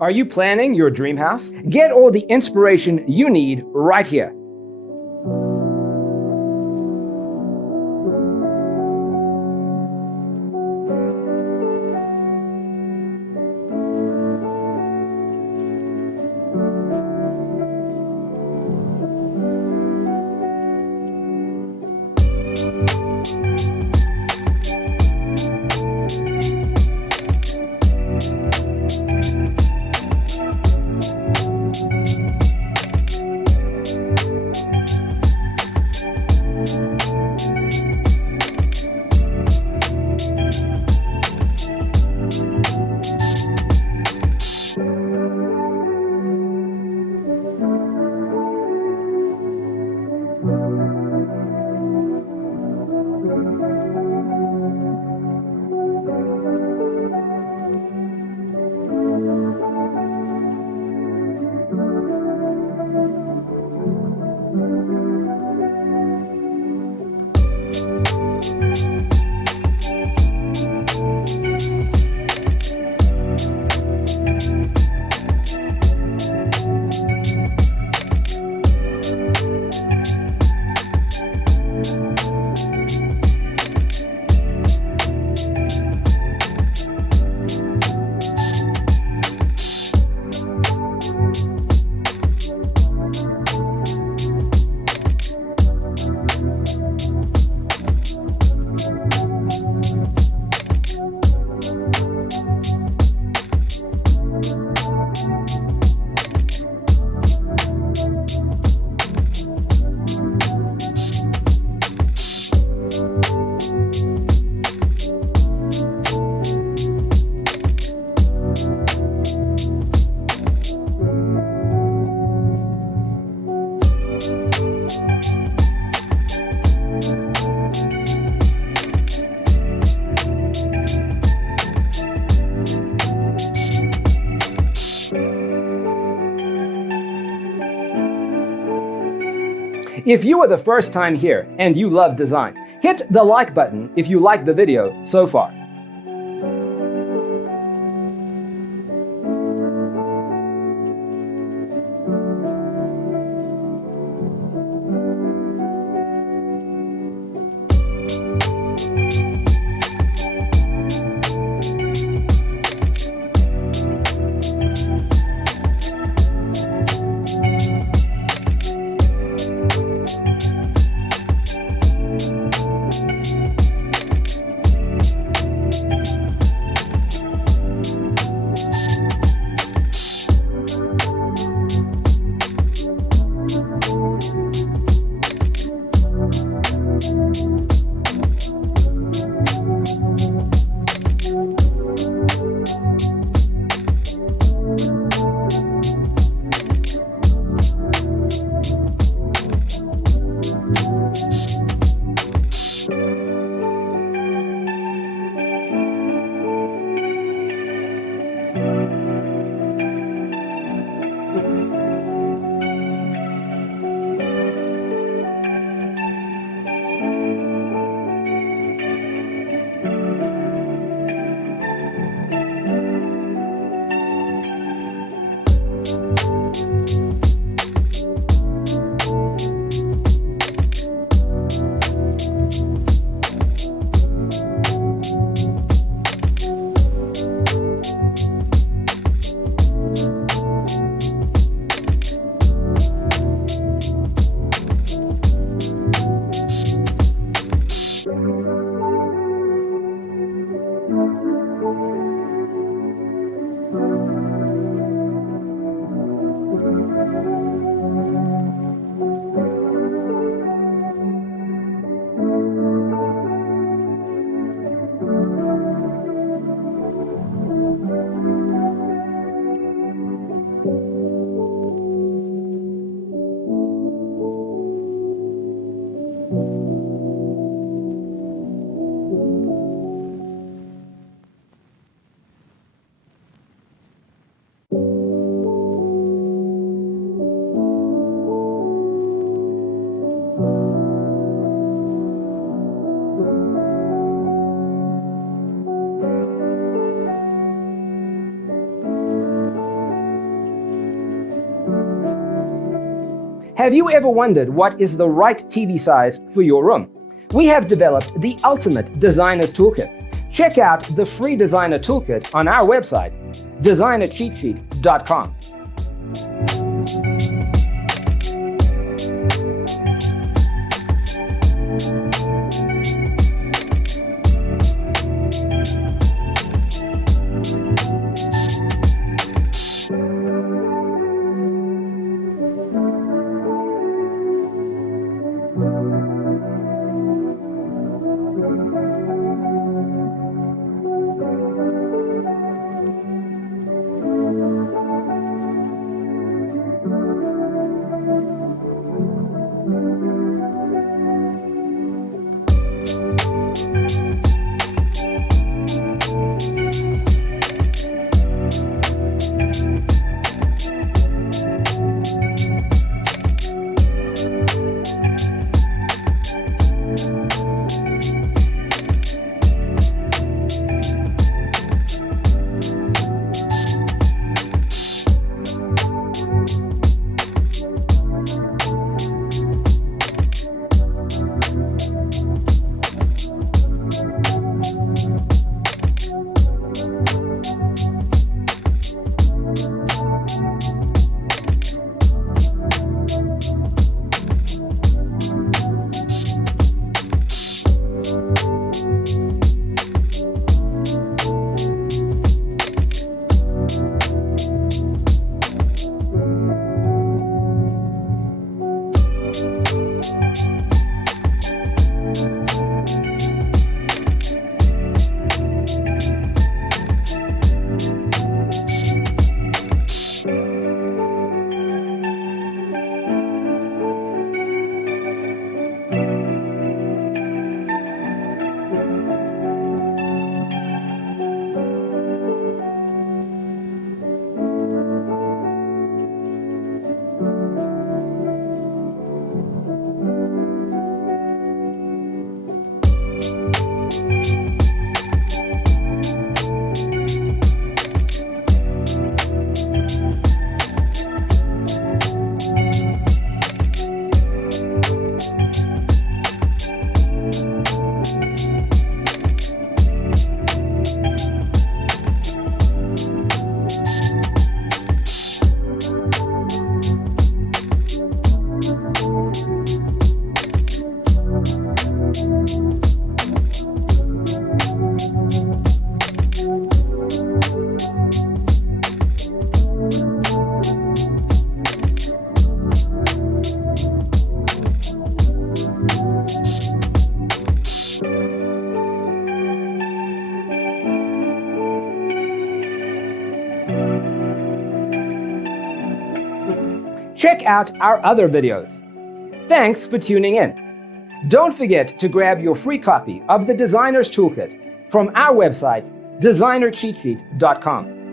Are you planning your dream house? Get all the inspiration you need right here. If you are the first time here and you love design, hit the like button if you like the video so far. Have you ever wondered what is the right TV size for your room? We have developed the ultimate designer's toolkit. Check out the free designer toolkit on our website, designercheatsheet.com. Check out our other videos. Thanks for tuning in. Don't forget to grab your free copy of the Designer's Toolkit from our website, designercheatsheet.com.